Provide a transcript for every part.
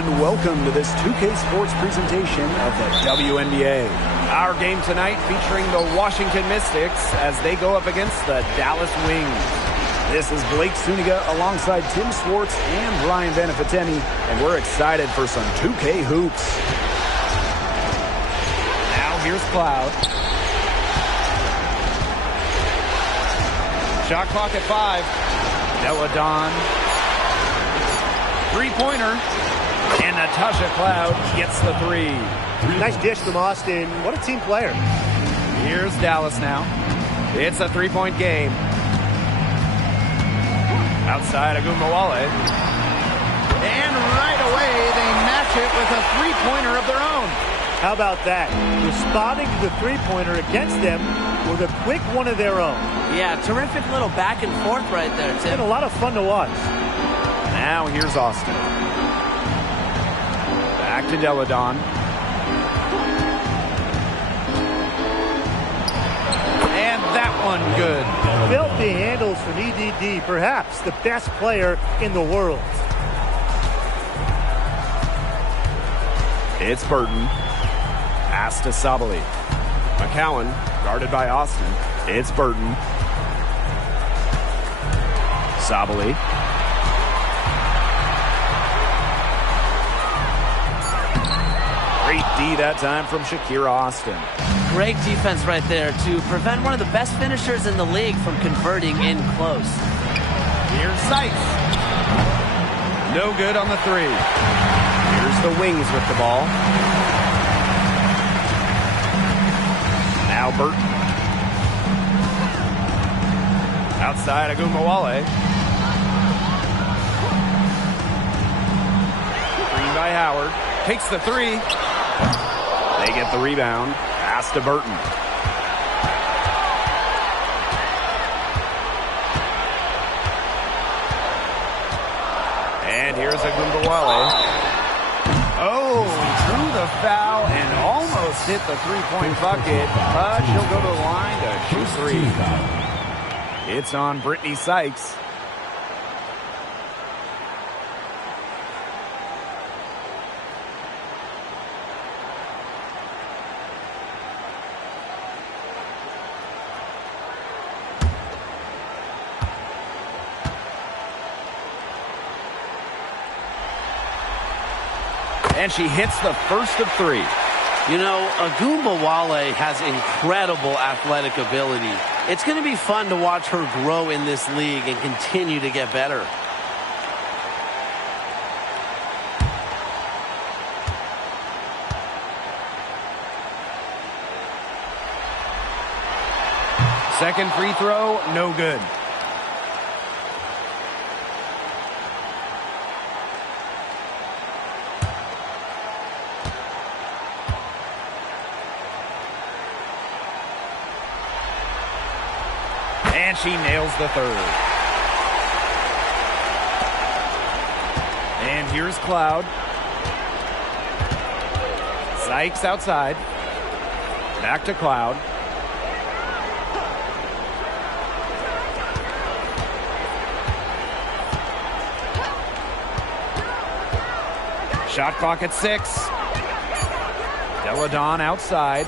and welcome to this 2K Sports presentation of the WNBA. Our game tonight featuring the Washington Mystics as they go up against the Dallas Wings. This is Blake Suniga alongside Tim Swartz and Brian Benefitemi, and we're excited for some 2K hoops. Now here's Cloud. Shot clock at 5. Deladon. Three-pointer. And Natasha Cloud gets the 3. Nice dish from Austin. What a team player. Here's Dallas now. It's a three-point game. Outside Agumbawale. And right away, they match it with a three-pointer of their own. How about that? Responding to the three-pointer against them with a quick one of their own. Yeah, terrific little back and forth right there, Tim. Been a lot of fun to watch. Now here's Austin. Back to Deladon. And that one good. Filthy handles from EDD, perhaps the best player in the world. It's Burton. Pass to Sabali. McCowan, guarded by Austin. It's Burton. Sabali. Great D that time from Shakira Austin. Great defense right there to prevent one of the best finishers in the league from converting in close. Here's Sykes. No good on the 3. Here's the Wings with the ball. Now Burton. Outside Agumbawale. Green by Howard. Takes the 3. They get the rebound. Pass to Burton. And here's Agumbawale. Oh, drew the foul and almost hit the three-point bucket, but she'll go to the line to shoot 3. It's on Brittany Sykes. And she hits the first of 3. You know, Agumbawale has incredible athletic ability. It's going to be fun to watch her grow in this league and continue to get better. Second free throw, no good. And she nails the 3rd. And here's Cloud. Sykes outside. Back to Cloud. Shot clock at 6. Deladon outside.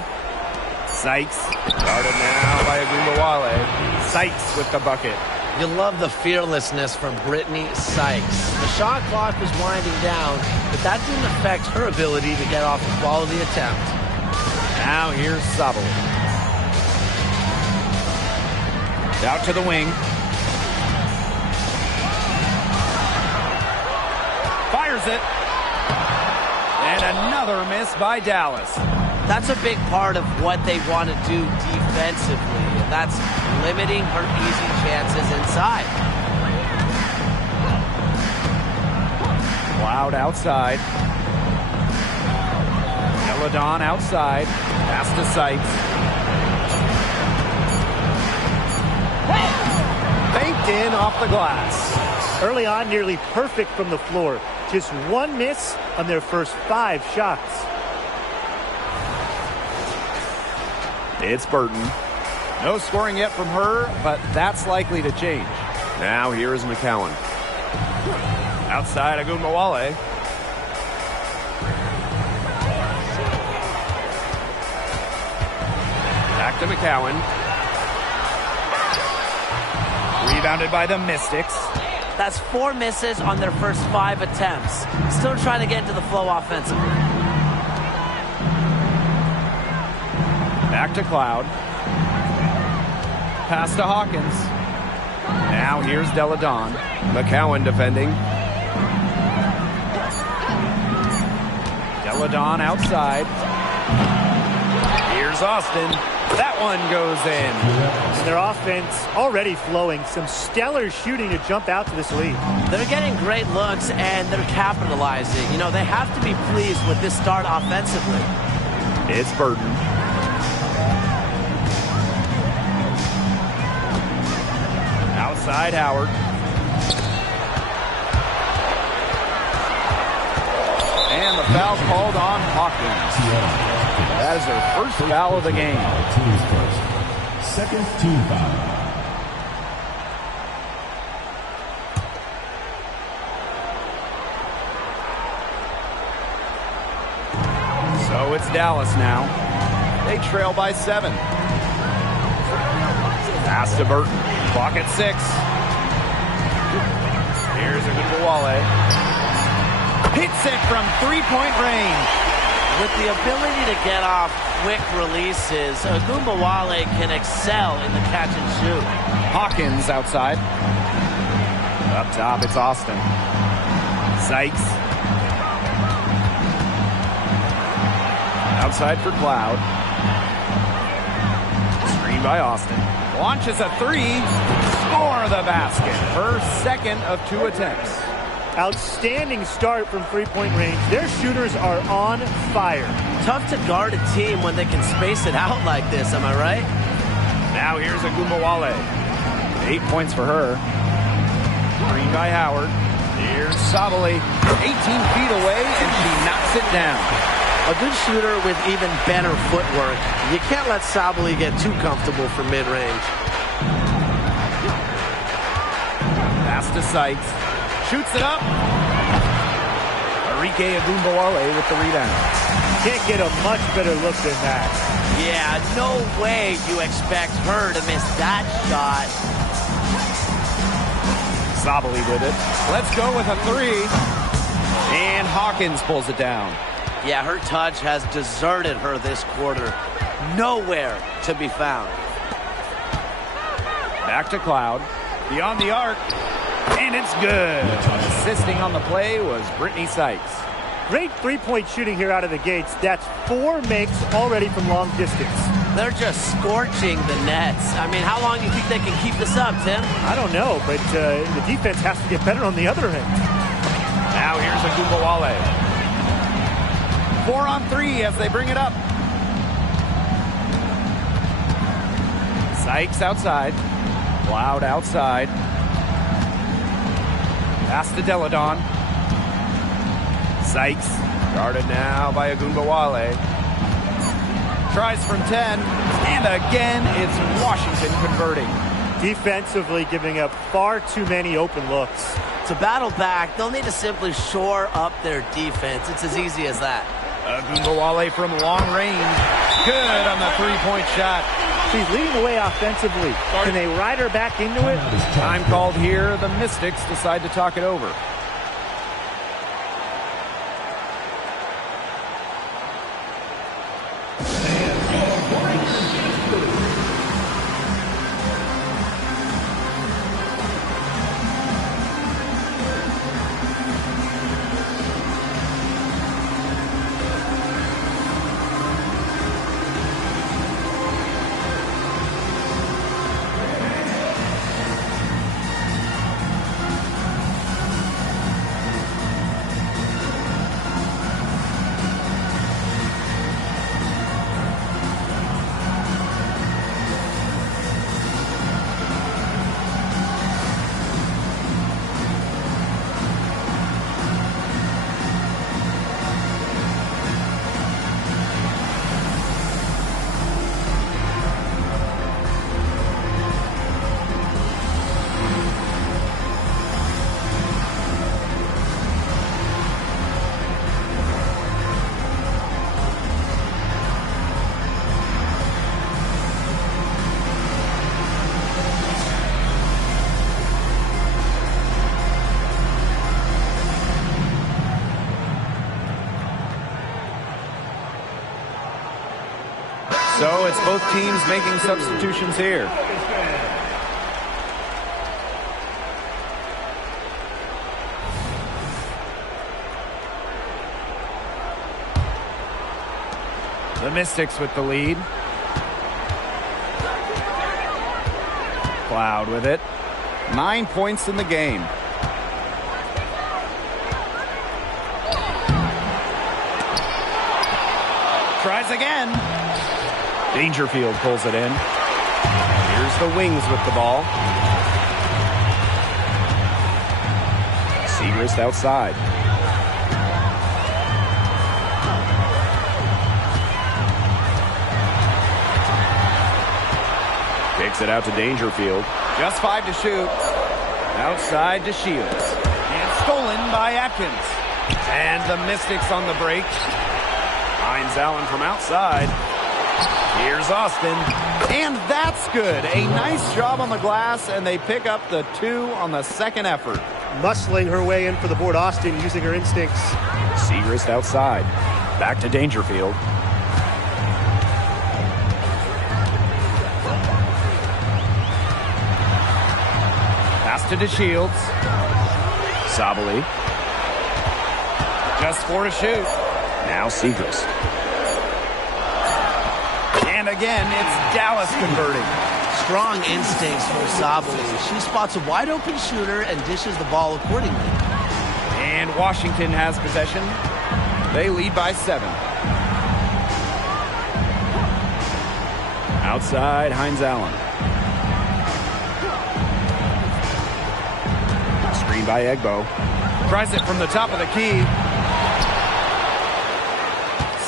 Sykes, guarded now by Agumbawale. Sykes with the bucket. You love the fearlessness from Brittany Sykes. The shot clock was winding down, but that didn't affect her ability to get off a quality attempt. Now here's Sabali. Out to the wing. Fires it. And another miss by Dallas. That's a big part of what they want to do defensively, and that's limiting her easy chances inside. Cloud outside. Deladon outside. Pass to Sykes. Banked in off the glass. Early on, nearly perfect from the floor. Just one miss on their first 5 shots. It's Burton. No scoring yet from her, but that's likely to change. Now here is McCowan. Outside Agumbawale. to McCowan. Rebounded by the Mystics. That's 4 misses on their first 5 attempts. Still trying to get into the flow offensively. Back to Cloud. Pass to Hawkins. Now here's Deladon. McCowan defending. Deladon outside. Here's Austin. That one goes in. And their offense already flowing. Some stellar shooting to jump out to this lead. They're getting great looks, and they're capitalizing. You know, they have to be pleased with this start offensively. It's Burton. Outside Howard. And the foul called on Hawkins. That is their first foul of the game. Second team foul. So it's Dallas now. They trail by 7. Pass to Burton. Clock at 6. Here's Ogunbowale. Hits it from 3-point range. With the ability to get off quick releases, Ogunbowale can excel in the catch and shoot. Hawkins outside. Up top, it's Austin. Sykes. Outside for Cloud. Screen by Austin. Launches a 3. Score the basket. Her second of 2 attempts. Outstanding start from 3-point range. Their shooters are on fire. Tough to guard a team when they can space it out like this, am I right? Now here's Ogunbowale. 8 points for her. Screen by Howard. Here's Sabali. 18 feet away, and she knocks it down. A good shooter with even better footwork. You can't let Sabali get too comfortable for mid-range. Pass to Sykes. Shoots it up. Arike Ogunbowale with the rebound. Can't get a much better look than that. Yeah, no way you expect her to miss that shot. Sabali with it. Let's go with a 3. And Hawkins pulls it down. Yeah, her touch has deserted her this quarter. Nowhere to be found. Back to Cloud. Beyond the arc. And it's good. Assisting on the play was Brittany Sykes. Great 3-point shooting here out of the gates. That's 4 makes already from long distance. They're just scorching the nets. I mean, how long do you think they can keep this up, Tim? I don't know, but the defense has to get better on the other end. Now here's Ogunbowale. 4 on 3 as they bring it up. Sykes outside. Cloud outside. Pass to Deladon. Sykes, guarded now by Ogunbowale. Tries from 10, and again it's Washington converting. Defensively giving up far too many open looks. To battle back, they'll need to simply shore up their defense. It's as easy as that. Ogunbowale from long range. Good on the 3-point shot. She's leading the way offensively. Can they ride her back into it? Time called here. The Mystics decide to talk it over. So it's both teams making substitutions here. The Mystics with the lead. Cloud with it. 9 points in the game. Tries again. Dangerfield pulls it in. Here's the Wings with the ball. Segrist outside. Kicks it out to Dangerfield. Just 5 to shoot. Outside to Shields. And stolen by Atkins. And the Mystics on the break. Hines Allen from outside. Here's Austin. And that's good. A nice job on the glass, and they pick up the 2 on the second effort. Muscling her way in for the board. Austin using her instincts. Segrist outside. Back to Dangerfield. Pass to DeShields. Sabali. Just 4 to shoot. Now Segrist. And again, it's Dallas converting. Strong instincts for Sabali. She spots a wide open shooter and dishes the ball accordingly. And Washington has possession. They lead by 7. Outside, Hines Allen. Screen by Egbo. Tries it from the top of the key.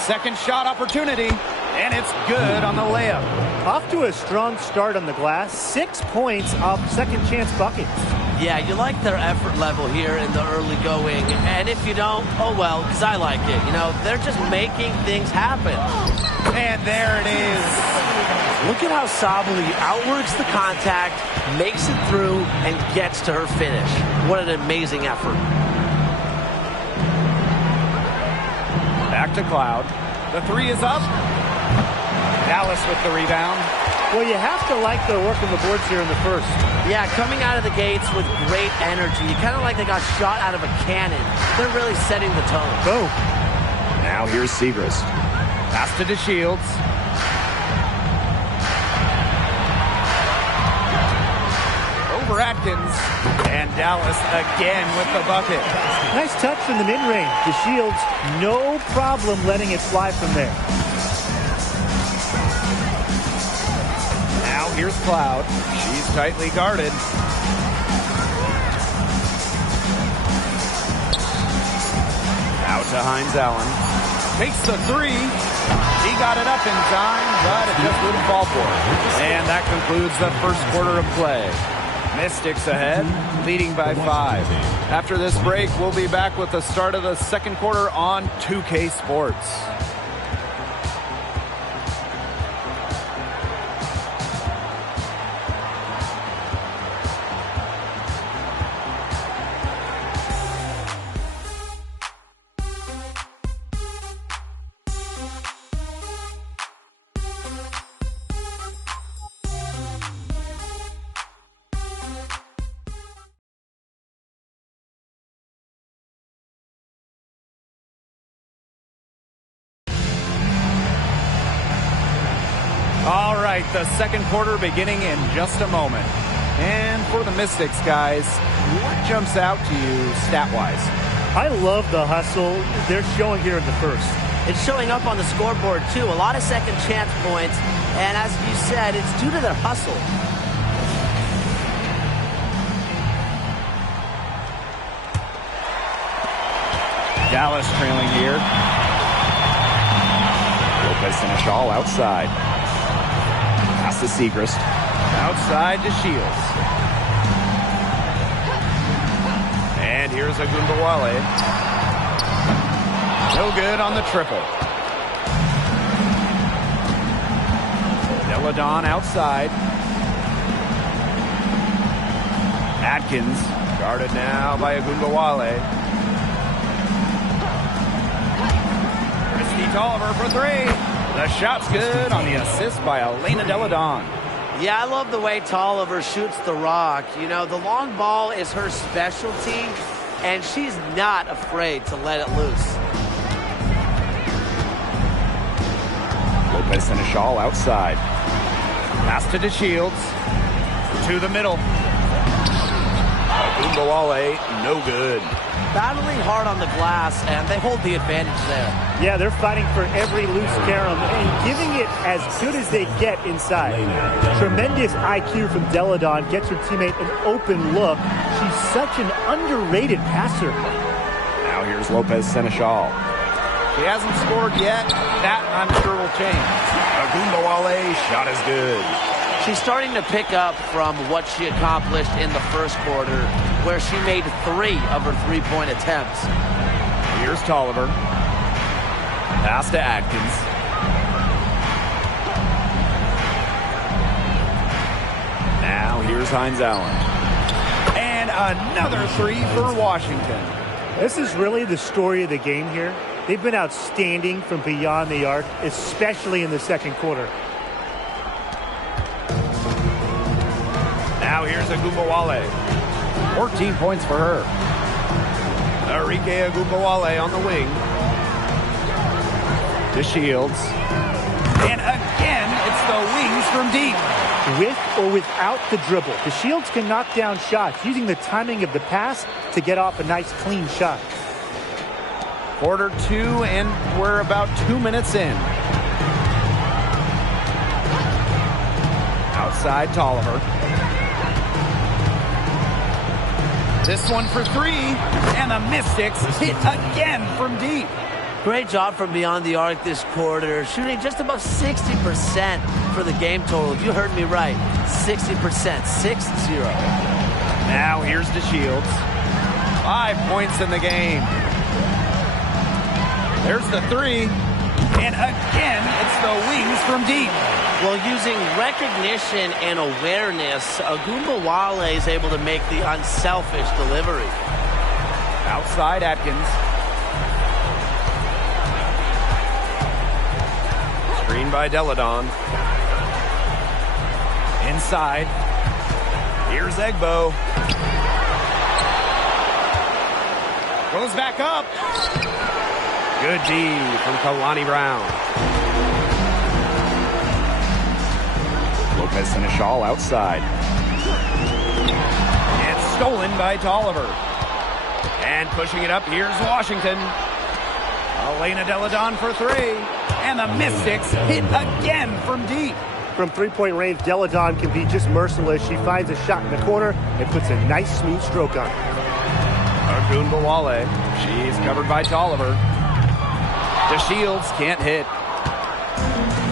Second shot opportunity. And it's good on the layup. Off to a strong start on the glass. 6 points off second chance buckets. Yeah, you like their effort level here in the early going. And if you don't, oh well, because I like it. You know, they're just making things happen. And there it is. Look at how Sabali outworks the contact, makes it through, and gets to her finish. What an amazing effort. Back to Cloud. The 3 is up. Dallas with the rebound. Well, you have to like the work of the boards here in the first. Yeah, coming out of the gates with great energy. Kind of like they got shot out of a cannon. They're really setting the tone. Boom. Now here's Segrist. Pass to DeShields. Over Atkins. And Dallas again with the bucket. Nice touch from the mid-range. DeShields, no problem letting it fly from there. Now here's Cloud. She's tightly guarded. Out to Hines Allen. Takes the 3. He got it up in time, but it just wouldn't fall for him. And that concludes the first quarter of play. Mystics ahead, leading by 5. After this break, we'll be back with the start of the second quarter on 2K Sports. All right, the second quarter beginning in just a moment. And for the Mystics, guys, what jumps out to you stat-wise? I love the hustle they're showing here in the first. It's showing up on the scoreboard, too. A lot of second chance points. And as you said, it's due to their hustle. Dallas trailing here. Lopez and Ashall outside. Pass to Segrist. Outside to Shields. And here's Agumbawale. No good on the triple. Deladon outside. Atkins guarded now by Agumbawale. Christy Tolliver for 3. The shot's good on the assist by Elena Deladon. Yeah, I love the way Tolliver shoots the rock. You know, the long ball is her specialty, and she's not afraid to let it loose. Lopez Seneschal outside. Pass to DeShields. To the middle. Agumbawale, no good. Battling hard on the glass, and they hold the advantage there. Yeah, they're fighting for every loose carom and giving it as good as they get inside. Tremendous IQ from Deladon gets her teammate an open look. She's such an underrated passer. Now here's Lopez Seneschal. She hasn't scored yet. That, I'm sure, will change. Agumbawale, shot is good. She's starting to pick up from what she accomplished in the first quarter, where she made 3 of her three-point attempts. Here's Tolliver. Pass to Atkins. Now here's Hines Allen. And another 3 for Washington. This is really the story of the game here. They've been outstanding from beyond the arc, especially in the second quarter. Now here's Agumbawale. 14 points for her. Arike Agumbawale on the wing. DeShields. And again, it's the wings from deep. With or without the dribble, DeShields can knock down shots using the timing of the pass to get off a nice clean shot. Quarter 2, and we're about 2 minutes in. Outside Tolliver. This one for 3, and the Mystics hit again from deep. Great job from beyond the arc this quarter, shooting just above 60% for the game total. You heard me right, 60%, 6-0. Now here's DeShields. 5 points in the game. There's the 3, and again, it's the wings from deep. Well, using recognition and awareness, Agumbawale is able to make the unselfish delivery. Outside Atkins. Screen by Deladon. Inside. Here's Egbo. Goes back up. Good D from Kalani Brown. Lopez Seneschal outside. It's stolen by Tolliver. And pushing it up, here's Washington. Elena Deladon for 3. And the Mystics hit again from deep. From three-point range, Deladon can be just merciless. She finds a shot in the corner and puts a nice smooth stroke on it. Agumbawale. She's covered by Tolliver. DeShields can't hit.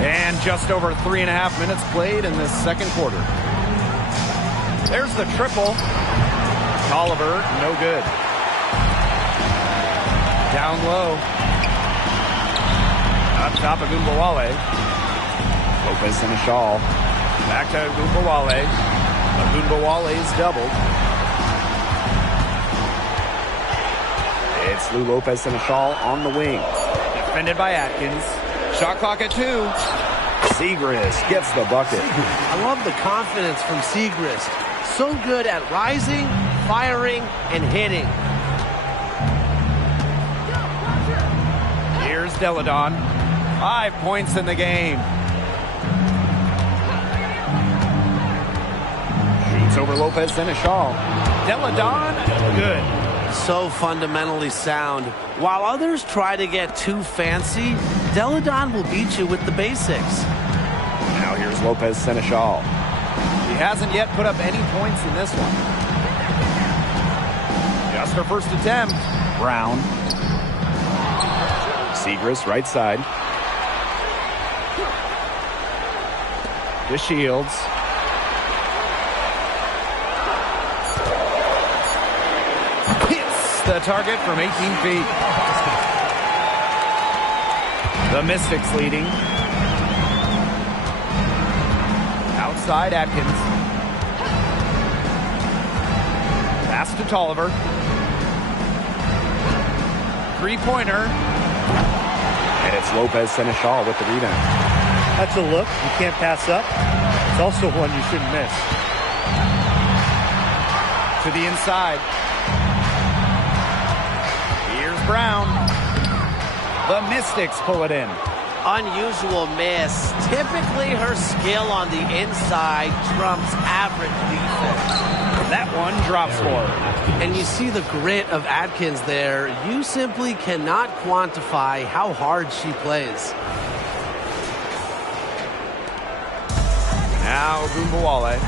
And just over 3.5 minutes played in this second quarter. There's the triple. Tolliver, no good. Down low. Up top of Agumbawale. Lopez Seneschal. Back to Agumbawale. Agumbawale's doubled. It's Lou Lopez Seneschal on the wing. Defended by Atkins. Shot clock at 2. Segrist gets the bucket. I love the confidence from Segrist. So good at rising, firing, and hitting. Here's Deladon. 5 points in the game. Shoots over Lopez Seneschal. Deladon, good. So fundamentally sound. While others try to get too fancy, Deladon will beat you with the basics. Now here's Lopez Seneschal. He hasn't yet put up any points in this one. Just her first attempt. Brown. Segrist right side. DeShields. The target from 18 feet. The Mystics leading. Outside Atkins. Pass to Tolliver. Three-pointer. And it's Lopez Seneschal with the rebound. That's a look you can't pass up. It's also one you shouldn't miss. To the inside. Here's Brown. The Mystics pull it in. Unusual miss. Typically, her skill on the inside trumps average defense. That one drops for her. And you see the grit of Atkins there. You simply cannot quantify how hard she plays. Now Gumbawale.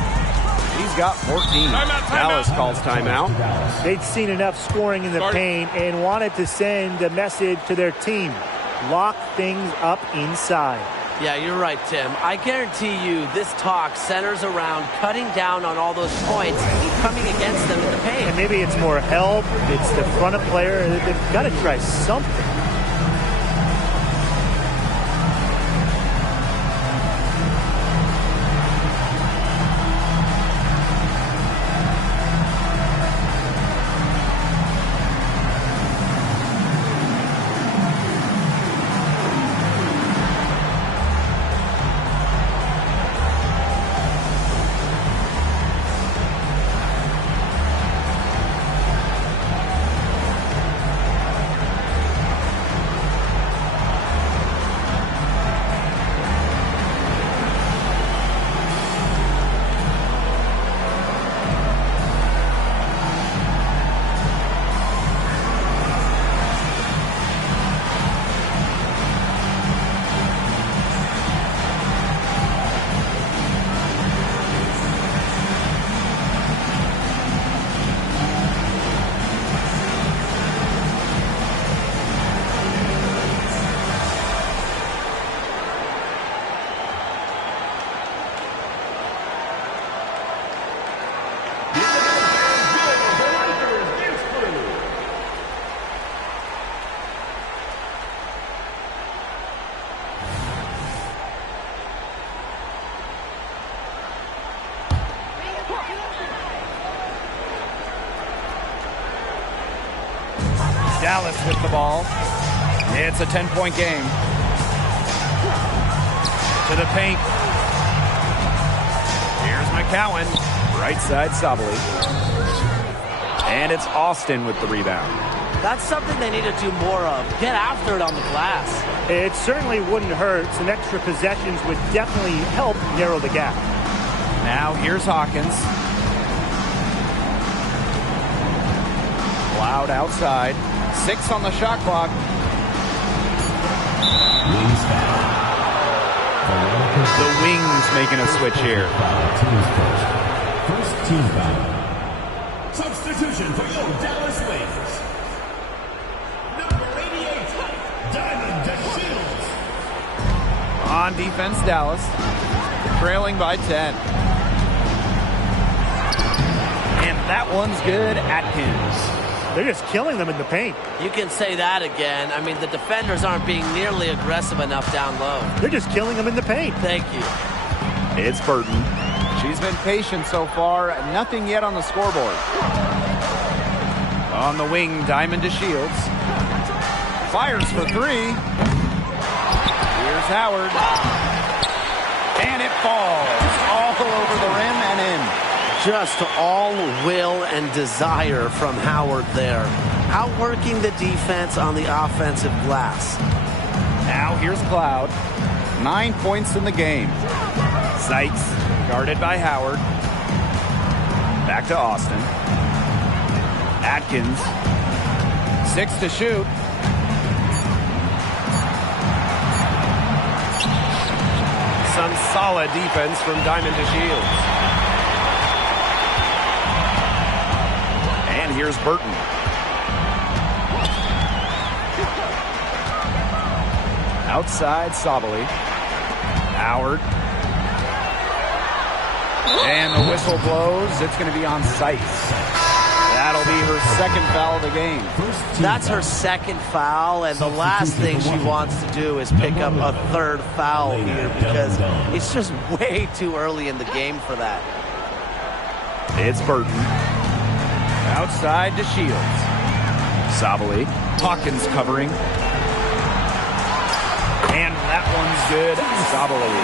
He's got 14. Dallas calls timeout. They'd seen enough scoring in the paint and wanted to send a message to their team. Lock things up inside. Yeah, you're right, Tim. I guarantee you this talk centers around cutting down on all those points coming against them in the paint. And maybe it's more help. It's the front of player. They've got to try something. Dallas with the ball. It's a 10-point game. To the paint. Here's McCowan. Right side, Sabali. And it's Austin with the rebound. That's something they need to do more of. Get after it on the glass. It certainly wouldn't hurt. Some extra possessions would definitely help narrow the gap. Now here's Hawkins. Loud outside. 6 on the shot clock. The Wings making a switch here. First team foul. Substitution for your Dallas Wings. Number 88, Diamond DeShields. On defense, Dallas. Trailing by 10. And that one's good. Atkins. They're just killing them in the paint. You can say that again. I mean, the defenders aren't being nearly aggressive enough down low. They're just killing them in the paint. Thank you. It's Burton. She's been patient so far. Nothing yet on the scoreboard. On the wing, Diamond DeShields. Fires for 3. Here's Howard. And it falls all over the rim and in. Just all will and desire from Howard there. Outworking the defense on the offensive glass. Now here's Cloud. 9 points in the game. Sykes guarded by Howard. Back to Austin. Atkins. 6 to shoot. Some solid defense from Diamond DeShields. And here's Burton. Outside, Sabali. Howard. And the whistle blows. It's going to be on Sykes. That'll be her second foul of the game. That's her second foul, and the last thing she wants to do is pick up a third foul here because it's just way too early in the game for that. It's Burton. Outside to Shields. Sabali. Hawkins covering. And That one's good. Sabali.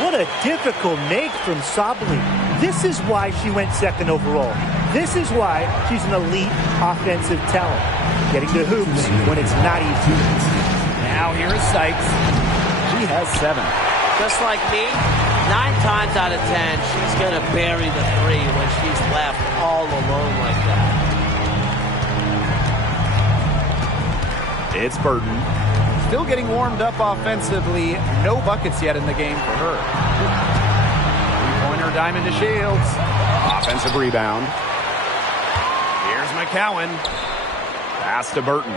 What a difficult make from Sabali. This is why she went second overall. This is why she's an elite offensive talent. Getting to hoops when it's not easy. Now here is Sykes. She has 7. Just like me, 9 times out of 10, she's going to bury the 3 when she's left all alone like that. It's Burton. Still getting warmed up offensively. No buckets yet in the game for her. Three-pointer Diamond to Shields. Offensive rebound. Here's McCowan. Pass to Burton.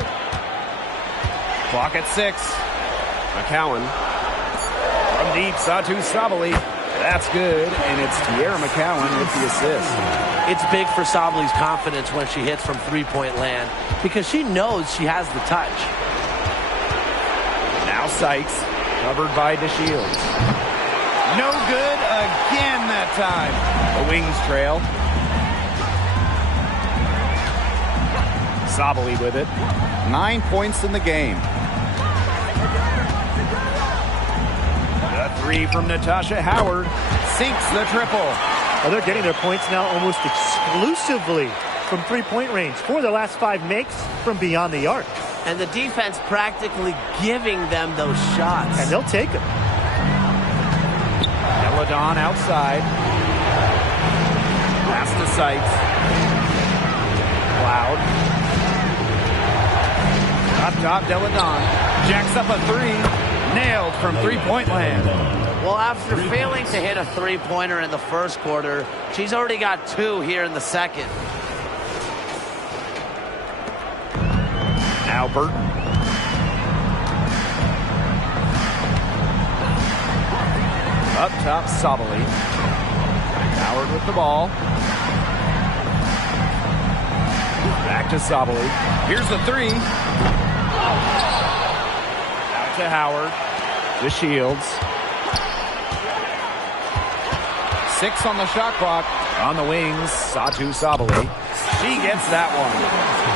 Clock at 6. McCowan. From deep, Satu Sabali. That's good, and it's Tierra McCowan with the assist. It's big for Sabali's confidence when she hits from three-point land because she knows she has the touch. Now Sykes, covered by DeShields. No good again that time. The Wings trail. Sabali with it. 9 points in the game. The 3 from Natasha Howard sinks the triple. Well, they're getting their points now almost exclusively from three-point range. 4 of their last 5 makes from beyond the arc. And the defense practically giving them those shots. And they'll take them. Deladon outside. Pass to Sykes. Cloud. Up top, Deladon. Jacks up a 3. Nailed from three-point land. Well, after failing to hit a three-pointer in the first quarter, she's already got 2 here in the second. Now Burton. Up top, Sabali. Howard with the ball. Back to Sabali. Here's the 3. Out to Howard. To Shields. 6 on the shot clock. On the wings, Satu Sabali. She gets that one.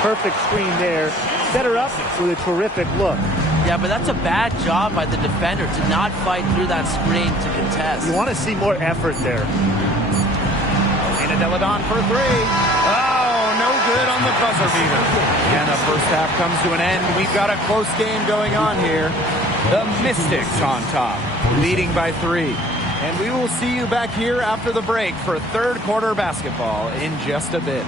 Perfect screen there. Set her up with a terrific look. Yeah, but that's a bad job by the defender to not fight through that screen to contest. You want to see more effort there. And Deladon for 3. Oh, no good on the buzzer beater. And the first half comes to an end. We've got a close game going on here. The Mystics on top, leading by 3. And we will see you back here after the break for third quarter basketball in just a bit.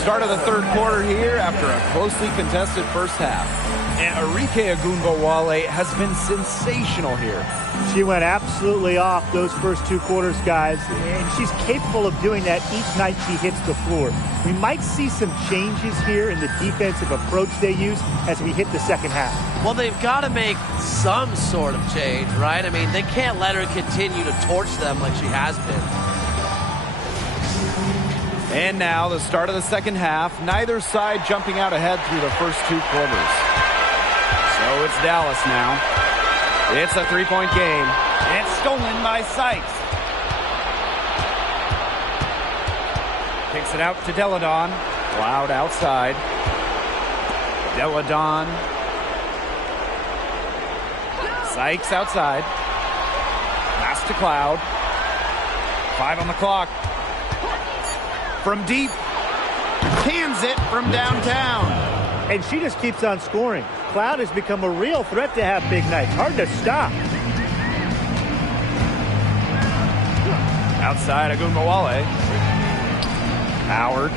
Start of the third quarter here after a closely contested first half. And Arike Ogunbowale has been sensational here. She went absolutely off those first 2 quarters, guys, and she's capable of doing that each night she hits the floor. We might see some changes here in the defensive approach they use as we hit the second half. Well, they've got to make some sort of change, right? I mean, they can't let her continue to torch them like she has been. And now the start of the second half. Neither side jumping out ahead through the first 2 quarters. So it's Dallas now. It's a 3-point game. And it's stolen by Sykes. Kicks it out to Deladon. Cloud outside. Deladon. Sykes outside. Pass to Cloud. 5 on the clock. From deep. Cans it from downtown. And she just keeps on scoring. Cloud has become a real threat to have big nights. Hard to stop. Outside Ogunbowale. Howard.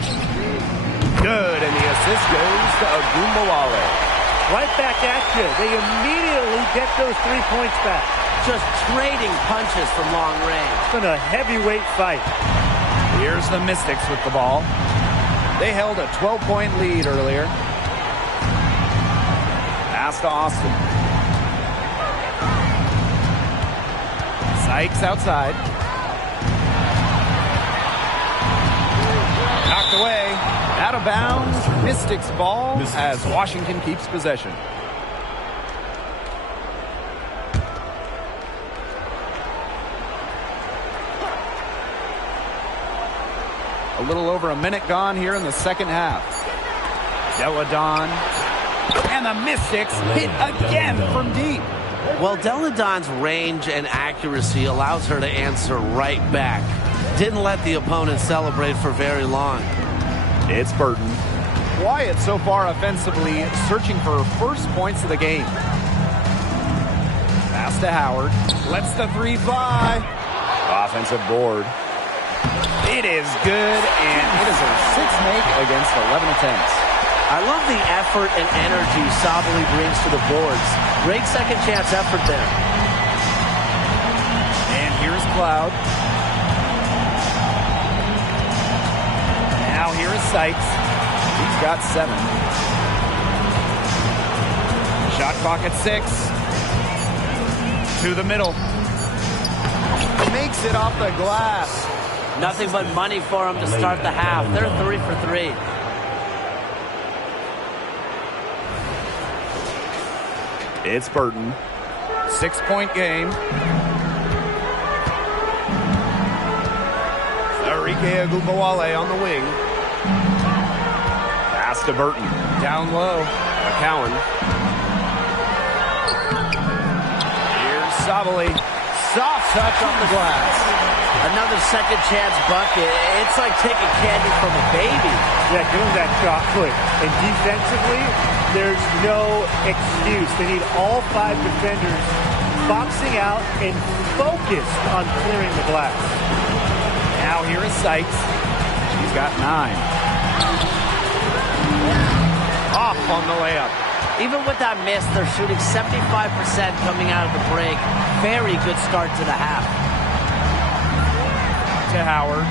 Good, and the assist goes to Ogunbowale. Right back at you. They immediately get those 3 points back. Just trading punches from long range. It's been a heavyweight fight. Here's the Mystics with the ball. They held a 12-point lead earlier. Pass to Austin. Sykes outside. Knocked away. Out of bounds. Mystics ball as Washington keeps possession. A little over a minute gone here in the second half. Deladon. And the Mystics hit again from deep. Well, Deladon's range and accuracy allows her to answer right back. Didn't let the opponent celebrate for very long. It's Burton. Quiet so far offensively, searching for her first points of the game. Pass to Howard. Lets the 3 fly. Offensive board. It is good, and it is her 6th make against 11 attempts. I love the effort and energy Sabally brings to the boards. Great second chance effort there. And here's Cloud. Now here is Sykes. He's got 7. Shot clock at 6. To the middle. Makes it off the glass. Nothing but money for them to start the half. They're 3 for 3. It's Burton. 6-point game. Arike Ogunbowale on the wing. Pass to Burton. Down low. McCowan. Here's Sabally. Soft touch on the glass. Another second chance bucket. It's like taking candy from a baby. Yeah, doing that shot put. And defensively, there's no excuse. They need all 5 defenders boxing out and focused on clearing the glass. Now here is Sykes. She's got 9. Off on the layup. Even with that miss, they're shooting 75% coming out of the break. Very good start to the half. To Howard.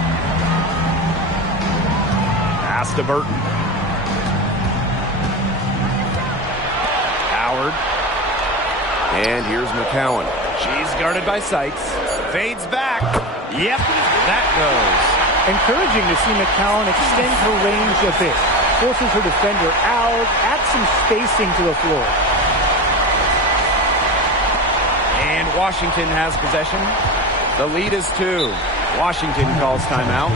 Pass to Burton. Howard. And here's McCowan. She's guarded by Sykes. Fades back. Yep, that goes. Encouraging to see McCowan extend her range a bit. Forces her defender out, adds some spacing to the floor. And Washington has possession. The lead is 2. Washington calls timeout.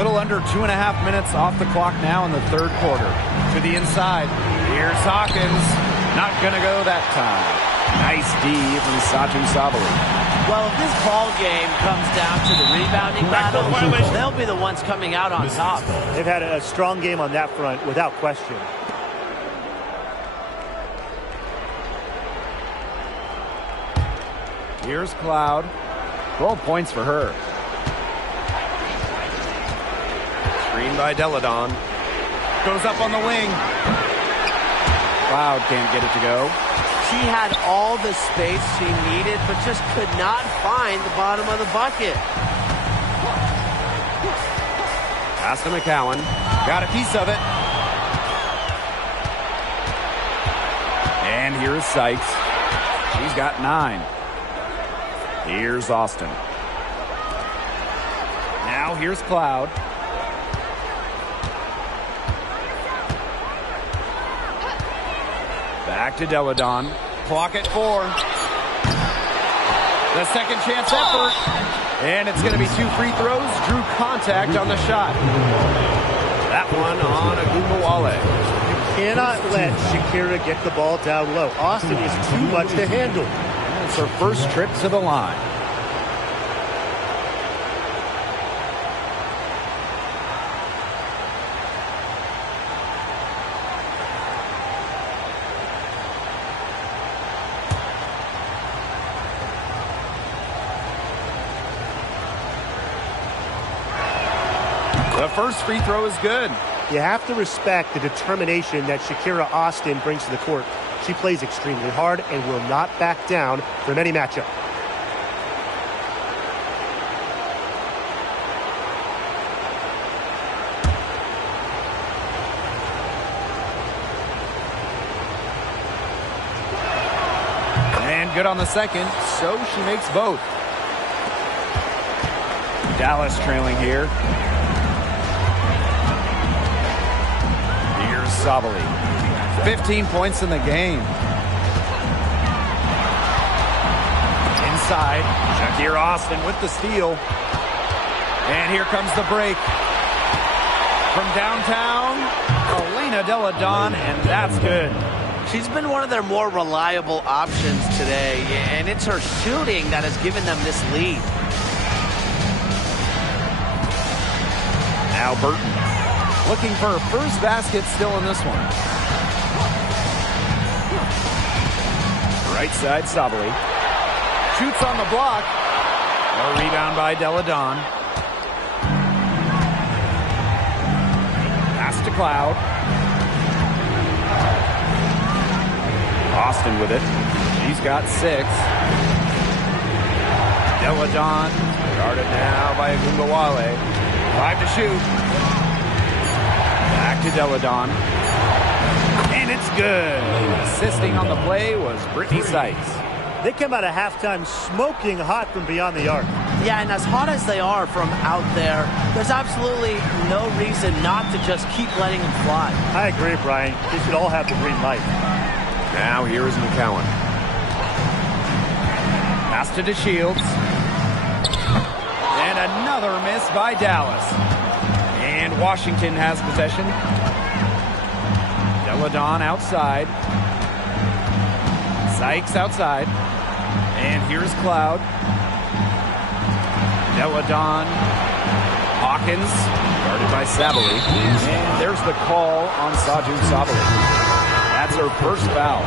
little under 2.5 minutes off the clock now in the third quarter. To the inside. Here's Hawkins. Not going to go that time. Nice D from Satu Sabali. Well, if this ball game comes down to the rebounding battle, they'll be the ones coming out on top. They've had a strong game on that front, without question. Here's Cloud. 12 points for her. Screen by Deladon. Goes up on the wing. Cloud can't get it to go. She had all the space she needed, but just could not find the bottom of the bucket. Pass to McCowan. Got a piece of it. And here's Sykes. She's got 9. Here's Austin. Now here's Cloud. Back to Deladon. Clock at 4. The second chance effort. And it's going to be 2 free throws. Drew contact on the shot. That one on Agumbawale. You cannot let Shakira get the ball down low. Austin is too much to handle. It's her first trip to the line. The first free throw is good. You have to respect the determination that Shakira Austin brings to the court. She plays extremely hard and will not back down from any matchup. And good on the second, so she makes both. Dallas trailing here. Here's Sabali. 15 points in the game. Inside, Shakira Austin with the steal. And here comes the break. From downtown, Elena Deladon, and that's good. She's been one of their more reliable options today, and it's her shooting that has given them this lead. Now Burton looking for her first basket still in this one. Right side, Sabali. Shoots on the block. A rebound by Deladon. Pass to Cloud. Austin with it. She's got 6. Deladon guarded now by Agumbawale. 5 to shoot. Back to Deladon. And it's good. Assisting on the play was Brittany Sykes. They come out of halftime smoking hot from beyond the arc. Yeah, and as hot as they are from out there, there's absolutely no reason not to just keep letting them fly. I agree, Brian. They should all have the green light. Now here is McCowan. Pass to DeShields. And another miss by Dallas. And Washington has possession. Deladon outside. Sykes outside. And here's Cloud. Deladon. Hawkins. Guarded by Sabali. And there's the call on Satu Sabali. That's her first foul.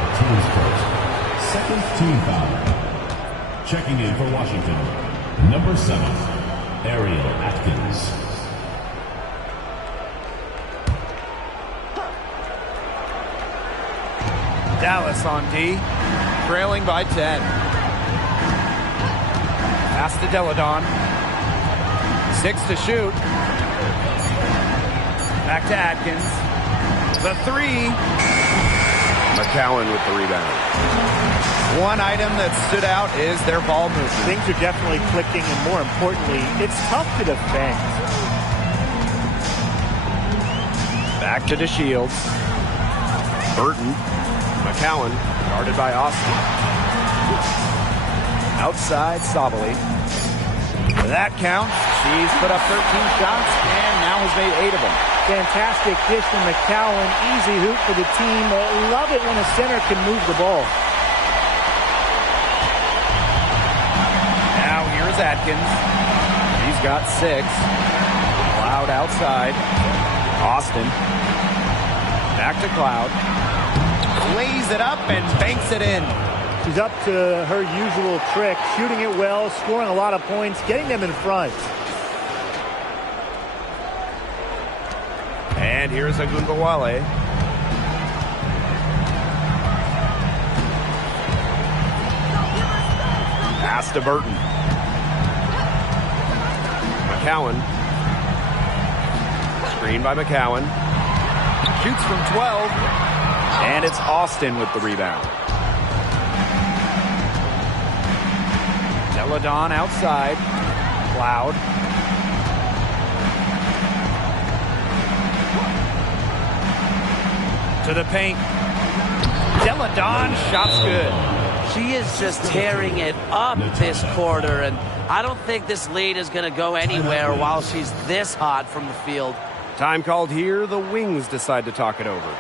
Second team foul. Checking in for Washington, number 7, Ariel Atkins. Dallas on D, trailing by 10. Pass to Deladon. 6 to shoot. Back to Atkins. The 3. McCowan with the rebound. One item that stood out is their ball movement. Things are definitely clicking, and more importantly, it's tough to defend. Back to DeShields. Burton. McCowan, guarded by Austin. Outside, Sabali. That counts. She's put up 13 shots, and now has made 8 of them. Fantastic dish from McCowan. Easy hoop for the team. Love it when a center can move the ball. Now here's Atkins. He's got 6. Cloud outside. Austin. Back to Cloud. Lays it up and banks it in. She's up to her usual trick, shooting it well, scoring a lot of points, getting them in front. And here's Agunbawale. Pass to Burton. McCowan. Screen by McCowan. Shoots from 12. And it's Austin with the rebound. Deladon outside. Cloud. To the paint. Deladon, shot's good. She is just tearing it up this quarter, and I don't think this lead is going to go anywhere while she's this hot from the field. Time called here. The Wings decide to talk it over.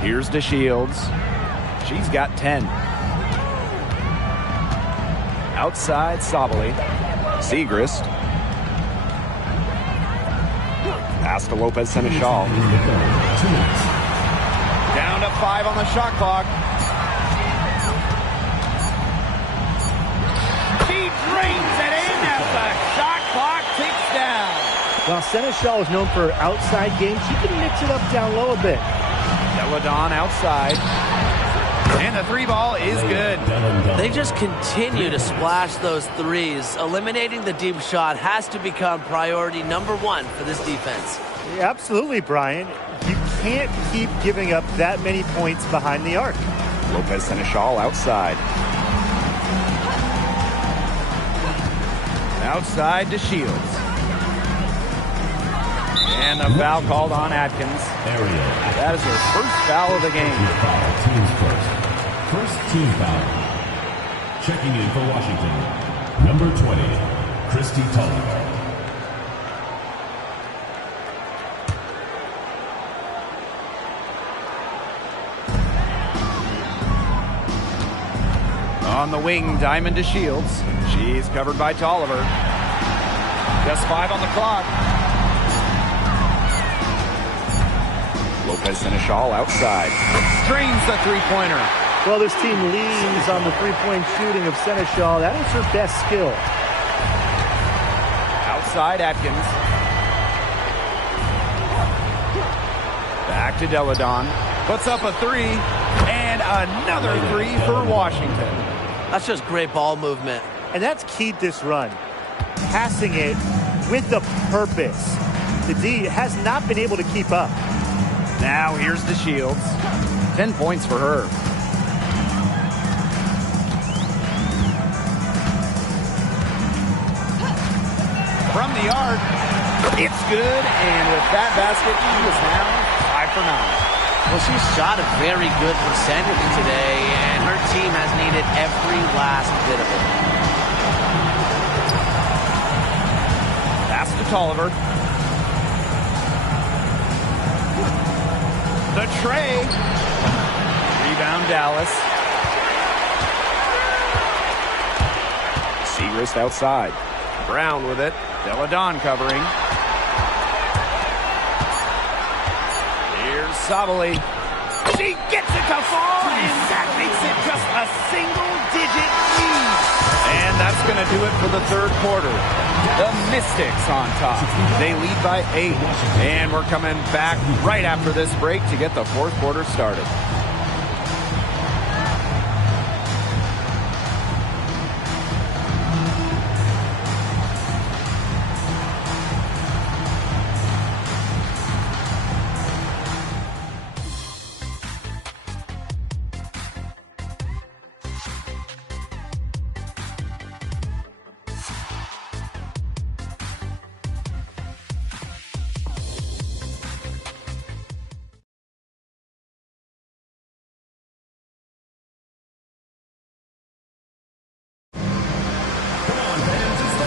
Here's DeShields. She's got 10. Outside, Sabali. Segrist. Pass to Lopez Seneschal. Down to 5 on the shot clock. She drains it in as the shot clock ticks down. While Seneschal is known for outside game, she can mix it up down low a bit. Deladon outside. And the 3 ball is good. They just continue to splash those threes. Eliminating the deep shot has to become priority number 1 for this defense. Yeah, absolutely, Brian. You can't keep giving up that many points behind the arc. Lopez Seneschal outside. Outside to Shields. And a foul called on Atkins. That is her first foul of the game. Team's first team foul. Checking in for Washington, number 20, Christy Tolliver. On the wing, Diamond to Shields. She's covered by Tolliver. Just 5 on the clock. Lopez Seneschal outside. Drains the three-pointer. Well, this team leans on the three-point shooting of Seneschal. That is her best skill. Outside Atkins. Back to Deladon. Puts up a 3. And another 3 for Washington. That's just great ball movement. And that's keyed this run. Passing it with a purpose. The D has not been able to keep up. Now here's the Shields. 10 points for her. good, and with that basket, she is now 5 for 9. Well, she shot a very good percentage today, and her team has needed every last bit of it. Pass to Tolliver. The tray. Rebound Dallas. Segrist outside. Brown with it. Deladon covering. Here's Sabali. She gets it to fall, and that makes it just a single-digit lead. And that's going to do it for the third quarter. The Mystics on top. They lead by 8. And we're coming back right after this break to get the fourth quarter started.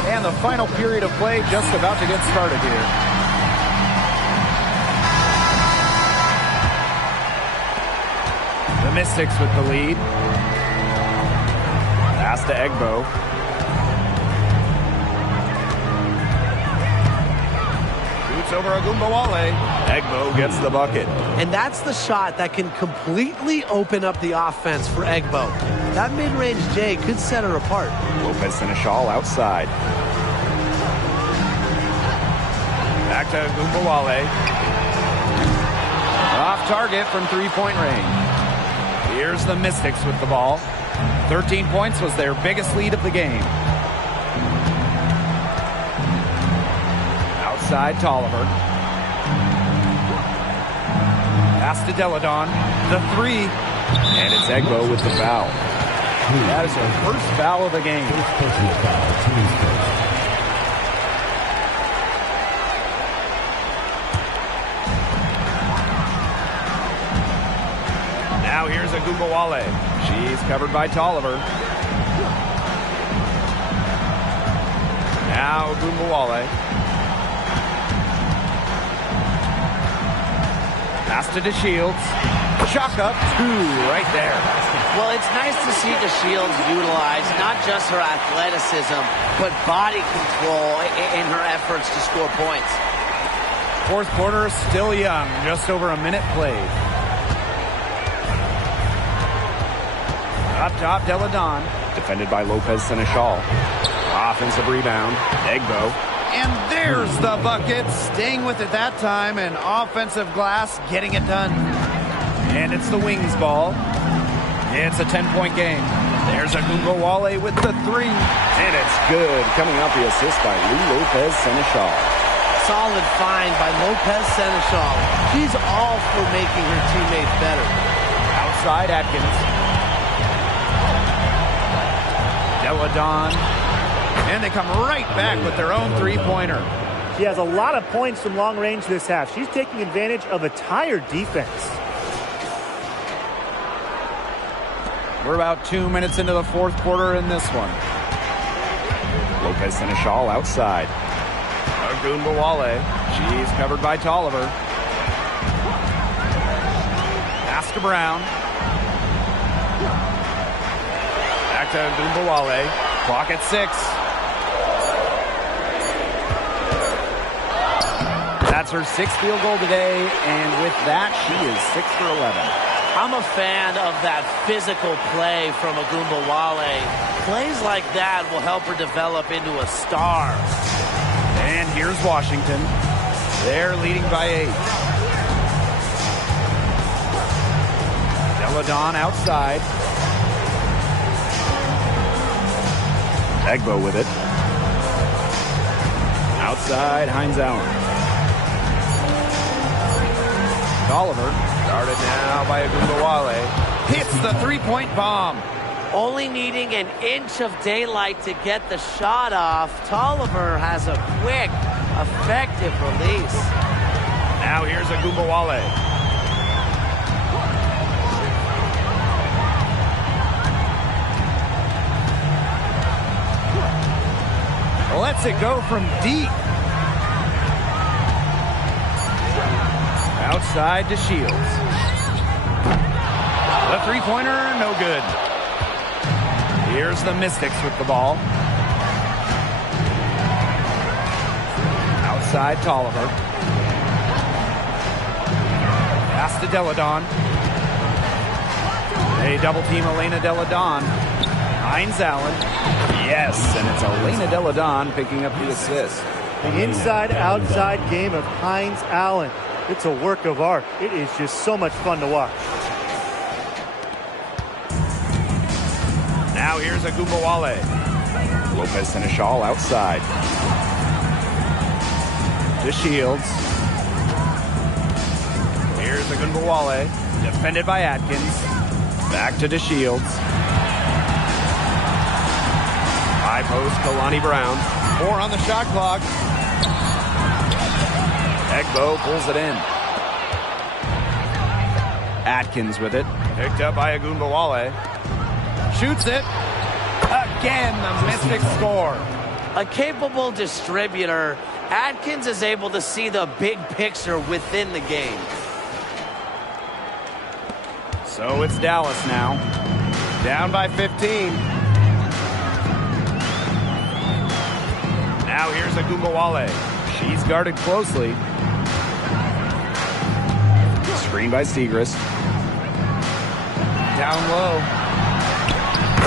And the final period of play just about to get started here. The Mystics with the lead. Pass to Egbo. Shoots over Agumbawale. Egbo gets the bucket. And that's the shot that can completely open up the offense for Egbo. That mid-range J could set her apart. Lopez Seneschal outside. Back to Agumbawale. Off target from three-point range. Here's the Mystics with the ball. 13 points was their biggest lead of the game. Outside Tolliver. Pass to Deladon. The three. And it's Egbo with the foul. That is her first foul of the game. Now here's Agumbawale. She's covered by Tolliver. Now Agumbawale. Pass to DeShields. Chalk up 2 right there. Well, it's nice to see DeShields utilize not just her athleticism, but body control in her efforts to score points. Fourth quarter still young, just over a minute played. Up top, Deladon. Defended by Lopez Seneschal. Offensive rebound. Egbo. And there's the bucket. Staying with it that time. And offensive glass getting it done. And it's the Wings ball. It's a 10-point game. There's Agumbawale with the 3. And it's good. Coming out the assist by Lopez Seneschal. Solid find by Lopez Seneschal. She's all for making her teammates better. Outside Atkins. Deladon. And they come right back with their own three-pointer. She has a lot of points from long range this half. She's taking advantage of a tired defense. We're about 2 minutes into the fourth quarter in this one. Lopez Seneschal outside. Agumbawale. She's covered by Tolliver. Pass to Brown. Back to Agumbawale. Clock at 6. That's her 6th field goal today, and with that, she is 6 for 11. I'm a fan of that physical play from Agumbawale. Plays like that will help her develop into a star. And here's Washington. They're leading by 8. Deladon outside. Egbo with it. Outside, Heinz Allen. Tolliver, guarded now by Agumbawale. Hits the three-point bomb. Only needing an inch of daylight to get the shot off. Tolliver has a quick Effective release. Now here's Agumbawale. Lets it go from deep. Outside to Shields. The three-pointer, no good. Here's the Mystics with the ball. Outside Tolliver. Pass to Deladon. They double-team Elena Deladon. Hines Allen. Yes, and it's Elena Deladon picking up the assist. The inside-outside game of Hines Allen. It's a work of art. It is just so much fun to watch. Now here's Agumbawale. Lopez Seneschal outside. To Shields. Here's Agumbawale. Defended by Atkins. Back to DeShields. High post, Kalani Brown. 4 on the shot clock. Egbo pulls it in. Atkins with it. Picked up by Agumbawale. Shoots it. Again, the Mystics score. A capable distributor, Atkins is able to see the big picture within the game. So it's Dallas now. Down by 15. Now here's Agumbawale. She's guarded closely. Screen by Siegrist. Down low.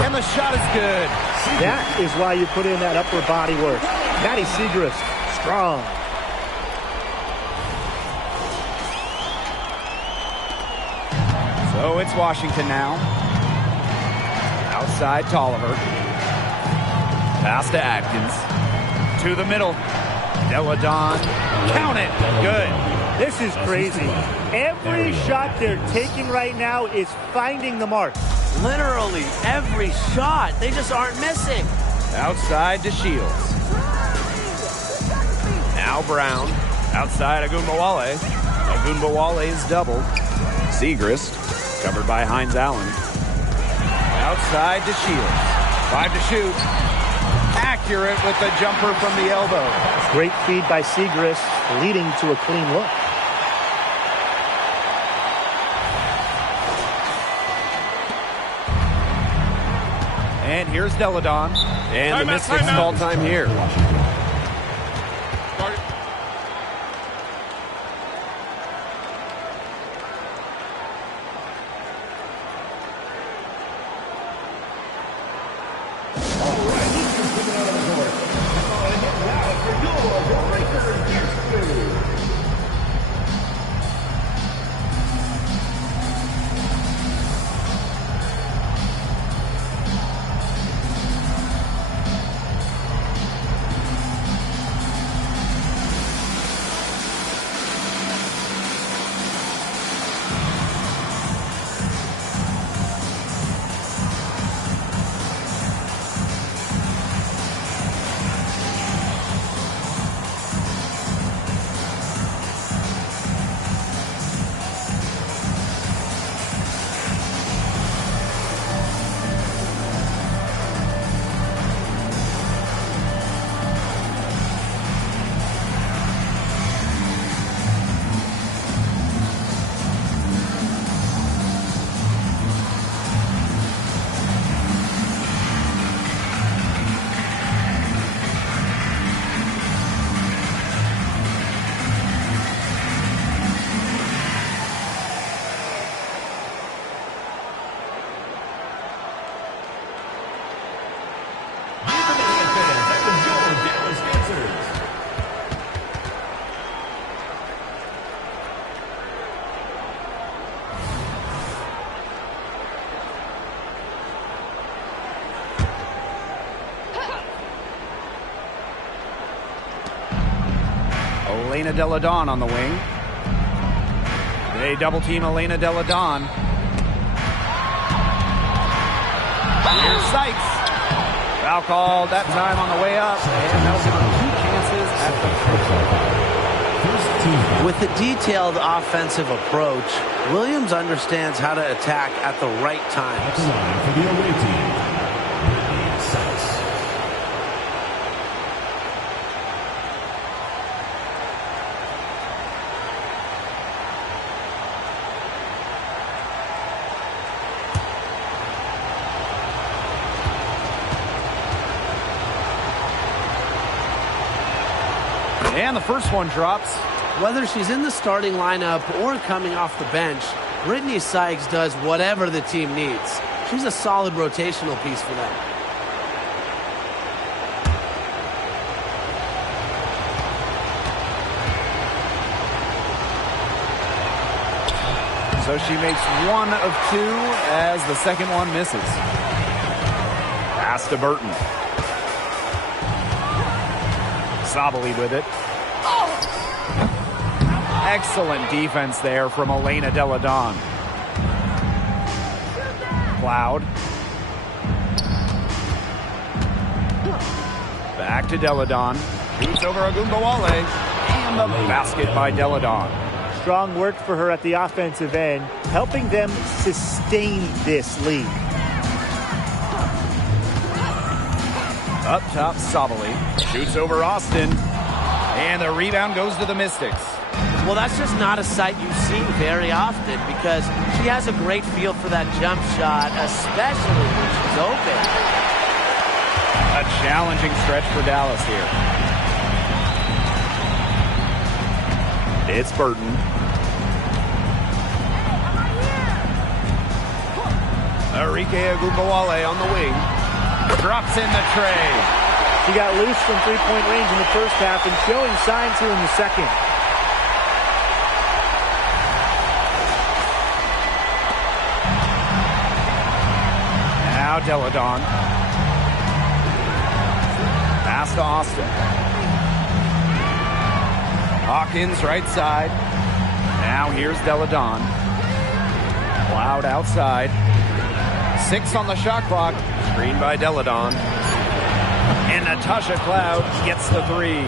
And the shot is good. That is why you put in that upper body work. Maddie Siegrist, strong. So it's Washington now. Outside Tolliver. Pass to Atkins. To the middle. Deladon. Count it. Good. This is crazy. Every shot they're taking right now is finding the mark. Literally every shot. They just aren't missing. Outside to Shields. Now Brown. Outside Agumbawale. Agumbawale is doubled. Siegrist. Covered by Hines Allen. Outside to Shields. 5 to shoot. Accurate with the jumper from the elbow. Great feed by Siegrist, leading to a clean look. And here's Deladon. And the Mystics call time here. Elena Deladon on the wing. They double team Elena Deladon. Here's Sykes. Foul called that time on the way up. And that'll give them 2 chances Second personal foul. First team foul. With a detailed offensive approach, Williams understands how to attack at the right At the times. line for the away team, Brittany Sykes. And the first one drops. Whether she's in the starting lineup or coming off the bench, Brittany Sykes does whatever the team needs. She's a solid rotational piece for them. So she makes one of two as the second one misses. Pass to Burton. Sabali with it. Excellent defense there from Elena Deladon. Cloud. Back to Deladon. Shoots over Agumbawale. And the basket by Deladon. Strong work for her at the offensive end, helping them sustain this lead. Up top, Sabali. Shoots over Austin. And the rebound goes to the Mystics. Well, that's just not a sight you see very often because she has a great feel for that jump shot, especially when she's open. A challenging stretch for Dallas here. It's Burton. Arike Agumbawale on the wing. Drops in the tray. She got loose from three-point range in the first half and showing signs here in the second. Now Deladon. Pass to Austin. Hawkins right side. Now here's Deladon. Cloud outside. 6 on the shot clock. Screen by Deladon. And Natasha Cloud gets the 3.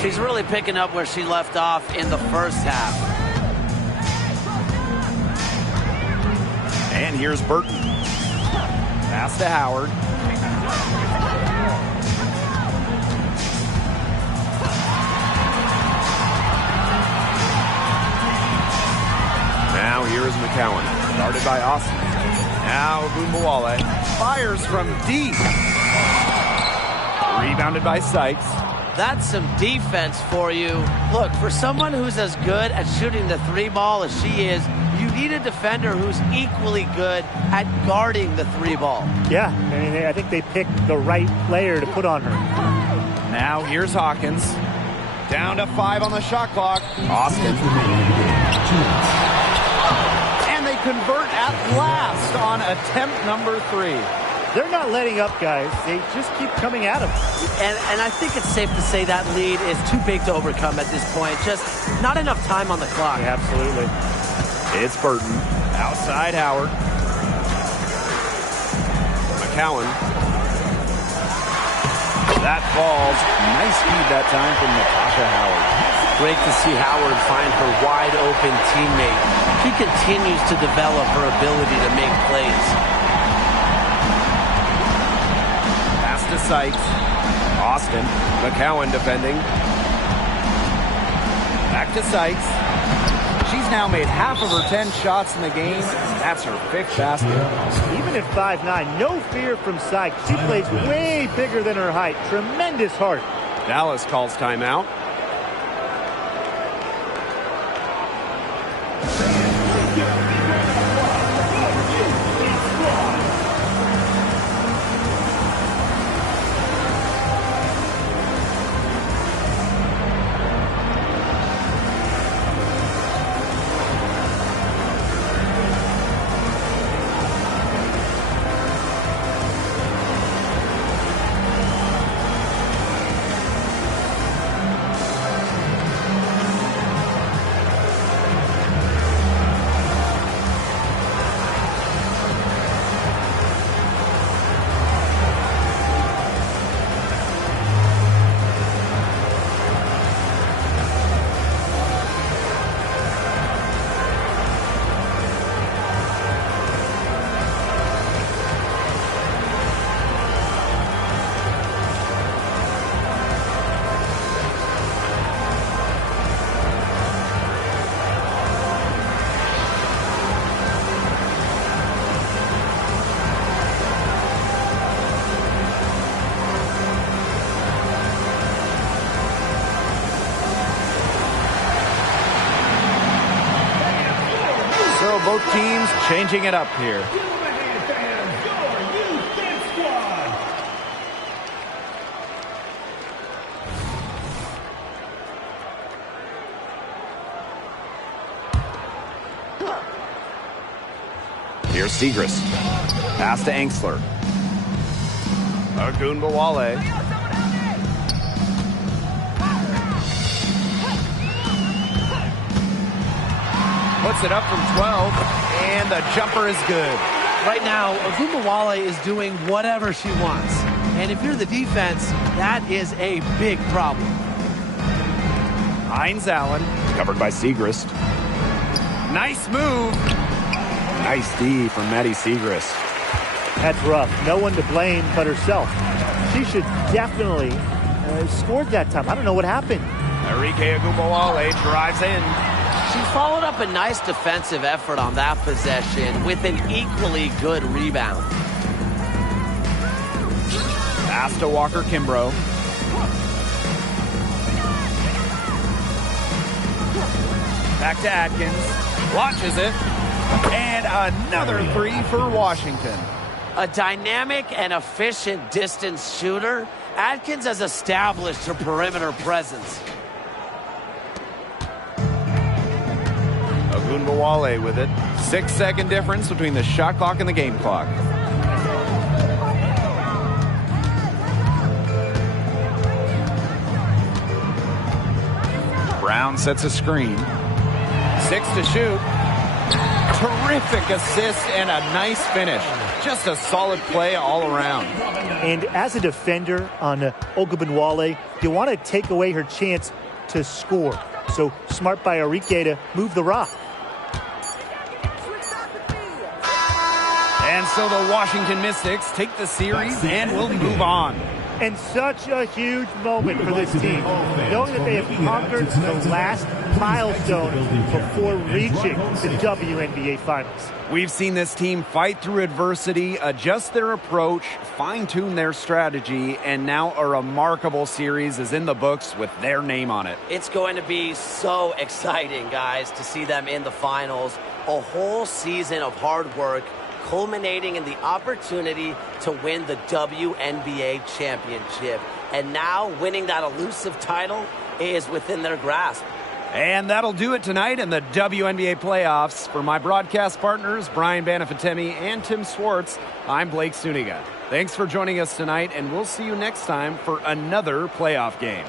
She's really picking up where she left off in the first half. And here's Burton. Pass to Howard. Now here is McCowan. Guarded by Austin. Now Agumbawale fires from deep. Rebounded by Sykes. That's some defense for you. Look, for someone who's as good at shooting the 3-ball as she is, you need a defender who's equally good at guarding the 3-ball. Yeah, I mean, I think they picked the right player to put on her. Now here's Hawkins. Down to 5 on the shot clock. Austin. And they convert at last on attempt number 3. They're not letting up, guys. They just keep coming at them. And I think it's safe to say that lead is too big to overcome at this point. Just not enough time on the clock. Yeah, absolutely. It's Burton. Outside Howard. McCowan. That falls. Nice feed that time from Natasha Howard. Great to see Howard find her wide open teammate. She continues to develop her ability to make plays. Pass to Sykes. Austin. McCowan defending. Back to Sykes. She's now made half of her 10 shots in the game. That's her 5th basket. Even at 5'9", no fear from Sykes. She plays way bigger than her height. Tremendous heart. Dallas calls timeout. Both teams changing it up here. Here's Segrist. Pass to Angsler. Ogunbowale. Puts it up from 12, and the jumper is good. Right now, Ogunbowale is doing whatever she wants. And if you're the defense, that is a big problem. Hines Allen, covered by Segrist. Nice move. Nice D from Maddie Segrist. That's rough. No one to blame but herself. She should definitely scored that time. I don't know what happened. Enrique Ogunbowale drives in. She followed up a nice defensive effort on that possession with an equally good rebound. Pass to Walker Kimbrough. Back to Atkins. Launches it. And another three for Washington. A dynamic and efficient distance shooter, Atkins has established her perimeter presence. Ogunbowale with it. 6-second difference between the shot clock and the game clock. Brown sets a screen. 6 to shoot. Terrific assist and a nice finish. Just a solid play all around. And as a defender on Ogunbowale, you want to take away her chance to score. So smart by Enrique to move the rock. And so the Washington Mystics take the series and will move on. And such a huge moment for this team, knowing that they have conquered the last milestone before reaching the WNBA Finals. We've seen this team fight through adversity, adjust their approach, fine-tune their strategy, and now a remarkable series is in the books with their name on it. It's going to be so exciting, guys, to see them in the finals. A whole season of hard work culminating in the opportunity to win the WNBA championship. And now winning that elusive title is within their grasp. And that'll do it tonight in the WNBA playoffs. For my broadcast partners, Brian Banafatemi and Tim Swartz, I'm Blake Suniga. Thanks for joining us tonight, and we'll see you next time for another playoff game.